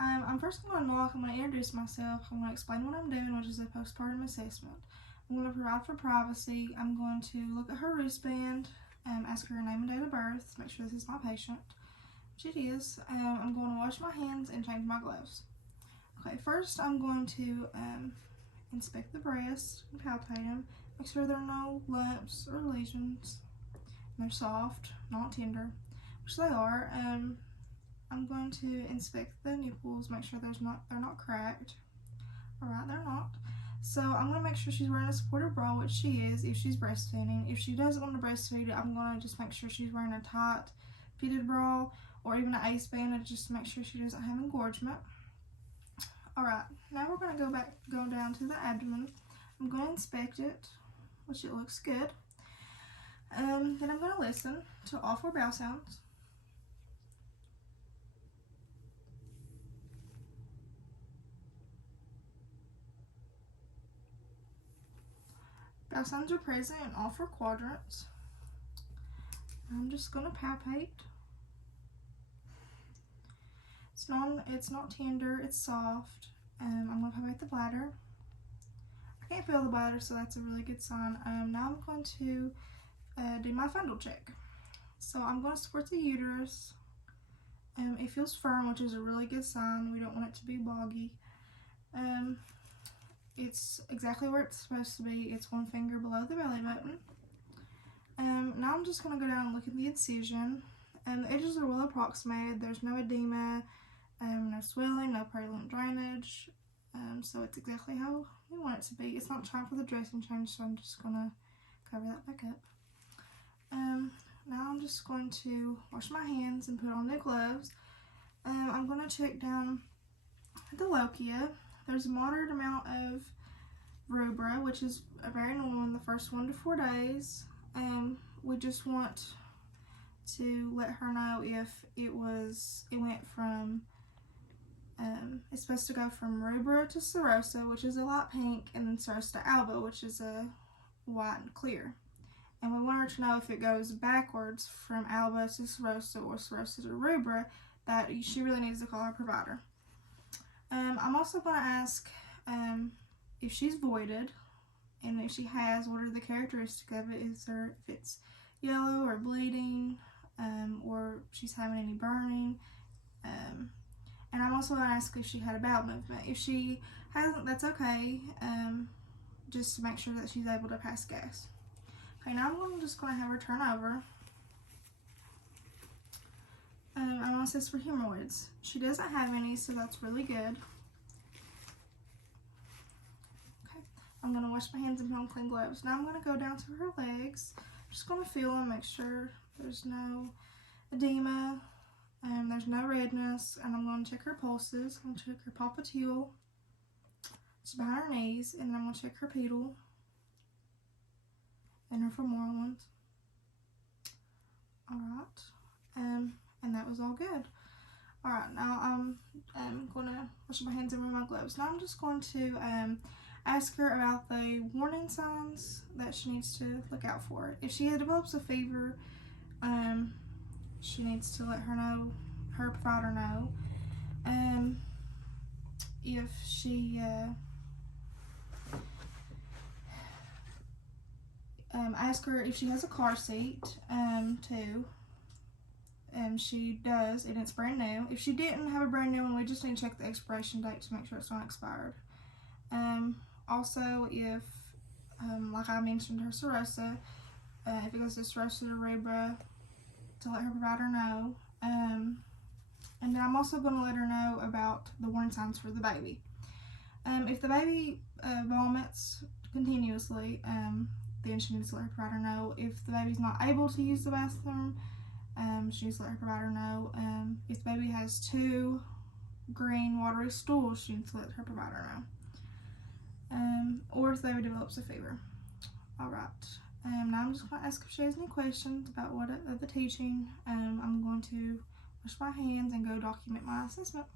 I'm first going to knock. I'm going to introduce myself. I'm going to explain what I'm doing, which is a postpartum assessment. I'm going to provide for privacy. I'm going to look at her wristband, ask her name and date of birth, make sure this is my patient, which it is. I'm going to wash my hands and change my gloves. Okay, first I'm going to inspect the breasts and palpate them, make sure there are no lumps or lesions. They're soft, not tender, which they are. I'm going to inspect the nipples, make sure they're not cracked. Alright, they're not. So I'm going to make sure she's wearing a supportive bra, which she is if she's breastfeeding. If she doesn't want to breastfeed, I'm going to just make sure she's wearing a tight fitted bra or even an ace band just to make sure she doesn't have engorgement. Alright, now we're going to go down to the abdomen. I'm going to inspect it, which it looks good. Then I'm going to listen to all 4 bowel sounds. Bowel sounds are present in all 4 quadrants. I'm just going to palpate. It's not tender, it's soft. I'm going to palpate the bladder. I can't feel the bladder, so that's a really good sign. Now I'm going to do my fundal check. So I'm going to support the uterus. It feels firm, which is a really good sign. We don't want it to be boggy. It's exactly where it's supposed to be. It's 1 finger below the belly button. Now I'm just going to go down and look at the incision. The edges are well approximated. There's no edema, no swelling, no purulent drainage. So it's exactly how we want it to be. It's not time for the dressing change, so I'm just going to cover that back up. Now I'm just going to wash my hands and put on new gloves. I'm going to check down the lochia. There's a moderate amount of rubra, which is very normal in the first 1 to 4 days. We just want to let her know if it went from, it's supposed to go from rubra to serosa, which is a light pink, and then serosa to alba, which is a white and clear. And we want her to know if it goes backwards from alba to serosa or serosa to rubra, that she really needs to call her provider. I'm also going to ask if she's voided, and if she has, what are the characteristics of it? If it's yellow or bleeding, or if she's having any burning. And I'm also going to ask if she had a bowel movement. If she hasn't, that's okay, just to make sure that she's able to pass gas. Okay, now I'm just going to have her turn over. I'm going to assess for hemorrhoids. She doesn't have any, so that's really good. Okay, I'm going to wash my hands and put on clean gloves. Now I'm going to go down to her legs. Just going to feel them, make sure there's no edema, there's no redness, and I'm going to check her pulses. I'm going to check her popliteal, just behind her knees, and then I'm going to check her pedal and her femoral ones. Alright, and that was all good. Alright, now I'm going to wash my hands and remove my gloves. Now I'm just going to ask her about the warning signs that she needs to look out for. If she develops a fever, she needs to let her provider know. If she ask her if she has a car seat too. She does, and it's brand new. If she didn't have a brand new one, we just need to check the expiration date to make sure it's not expired. Also, if like I mentioned, her serosa, if it goes to serosa to rubra, to let her provider know. And then I'm also going to let her know about the warning signs for the baby. If the baby vomits continuously, then she needs to let her provider know. If the baby's not able to use the bathroom, she needs to let her provider know. If the baby has 2 green watery stools, she needs to let her provider know. Or if the baby develops a fever. Alright, now I'm just going to ask if she has any questions about the teaching. I'm going to wash my hands and go document my assessment.